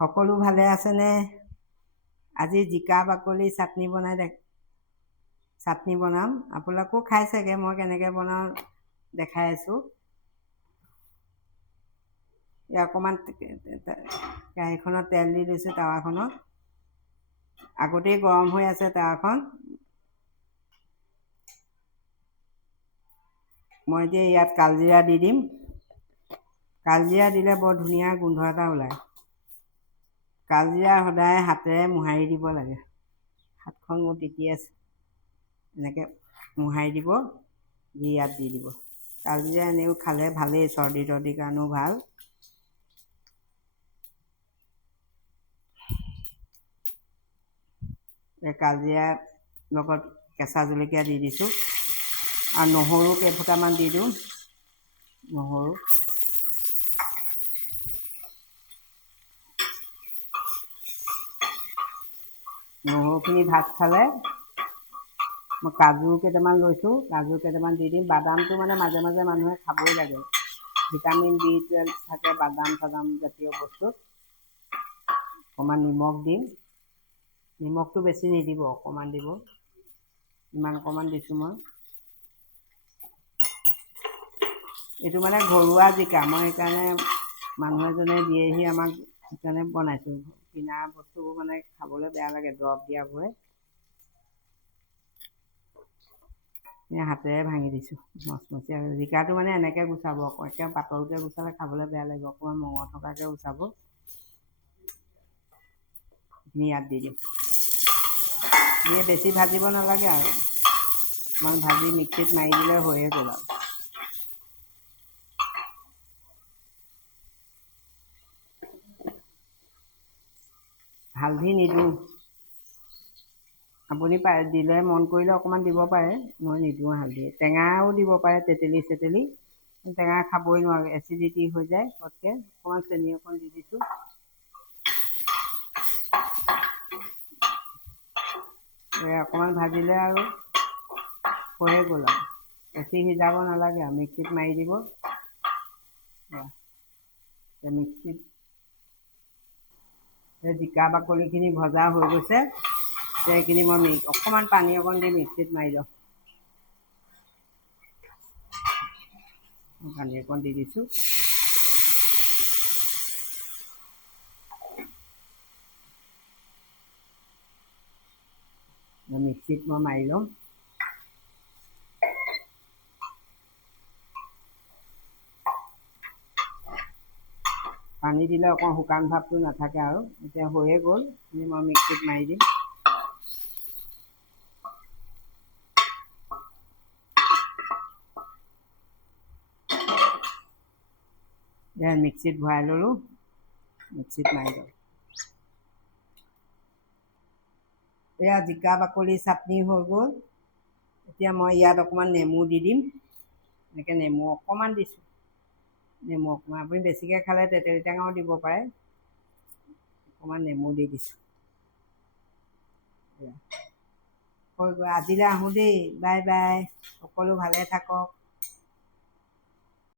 সকলো ভালে আছেনে? আজি জিকা বাকলি চাটনি বনাম। আপোনালোকো খাই চাগে, মই কেনেকৈ বনাওঁ দেখাই আছোঁ। অকণমান কেৰাহীখনত তেল দি লৈছোঁ, টাৱাখনত আগতেই গৰম হৈ আছে টাৱাখন। মই এতিয়া ইয়াত কালজিৰা দি দিম। কালজিৰা দিলে বৰ ধুনীয়া গোন্ধ এটা ওলায়। কালজিৰা সদায় হাতেৰে মোহাৰি দিব লাগে। হাতখন মোৰ তিতি আছে, এনেকৈ মোহাৰি দিব, দি ইয়াত দি দিব। কালজিৰা এনেও খালে ভালেই, চৰ্দি তৰ্দিৰ কাৰণেও ভাল। কালজিৰাৰ লগত কেঁচা জলকীয়া দি দিছোঁ আৰু নহৰু কেইফুটামান দি দিওঁ। নহৰুখিনি ভাজ খালে মই কাজু কেইটামান লৈছোঁ, কাজু কেইটামান দি দিম। বাদামটো মানে মাজে মাজে মানুহে খাবই লাগে, ভিটামিন B12 থাকে বাদাম চাদাম জাতীয় বস্তুত। অকণমান নিমখ দিম, নিমখটো বেছি নিদিব, অকণমান দিব। ইমান অকণমান দিছোঁ মই। এইটো মানে ঘৰুৱা জিকা, মই সেইকাৰণে মানুহ এজনে দিয়েহি আমাক, সেইকাৰণে বনাইছোঁ। কিনা বস্তুবোৰ মানে খাবলৈ বেয়া লাগে, দৰৱ দিয়াবোৰে। হাতেৰে ভাঙি দিছোঁ মচমচীয়া। জিকাটো মানে এনেকৈ গুচাব, একে পাতলকৈ গুচালে খাবলৈ বেয়া লাগিব, অকণমান মঙহ থকাকৈ গুচাব। এইখিনি ইয়াত দি দিম। বেছি ভাজিব নালাগে আৰু, অকণমান ভাজি মিক্সিত মাৰি দিলে হৈয়ে গ'ল আৰু। হালধি নিদিওঁ, আপুনি দিলে মন কৰিলে অকণমান দিব পাৰে, মই নিদিওঁ হালধি। টেঙাও দিব পাৰে, তেতেলী চেতেলী। টেঙা খাবই নোৱাৰোঁ, এচিডিটি হৈ যায় পটকৈ। অকণমান চেনি অকণ দি দিছোঁ। অকণমান ভাজিলে আৰু হৈয়ে গ'ল আৰু, বেছি সিজাব নালাগে আৰু, মিক্সিত মাৰি দিব। মিক্সিত জিকা বাকলিখিনি ভজা হৈ গৈছে, সেইখিনি মই অকণমান পানী অকণ দি মিক্সিত মাৰি লওঁ। পানী অকণ দি দিছোঁ। মিক্সিত মই মাৰি লওঁ। পানী দিলে অকণ শুকান ভাৱটো নাথাকে আৰু। এতিয়া হৈয়ে গ'ল, মই মিক্সিত মাৰি দিম। মিক্সিত ভৰাই ল'লোঁ, মিক্সিত মাৰি লওঁ। এয়া জিকা বাকলি চাটনি হৈ গ'ল। এতিয়া মই ইয়াত অকণমান নেমু দি দিম। এনেকৈ নেমু অকণমান দিছোঁ, নেমু অকণমান। আপুনি বেছিকৈ খালে তেতেলী টেঙাও দিব পাৰে। অকণমান নেমু দি দিছোঁ। হৈ গ'ল। আজিলৈ আহোঁ দেই, বাই বাই। সকলো ভালে থাকক।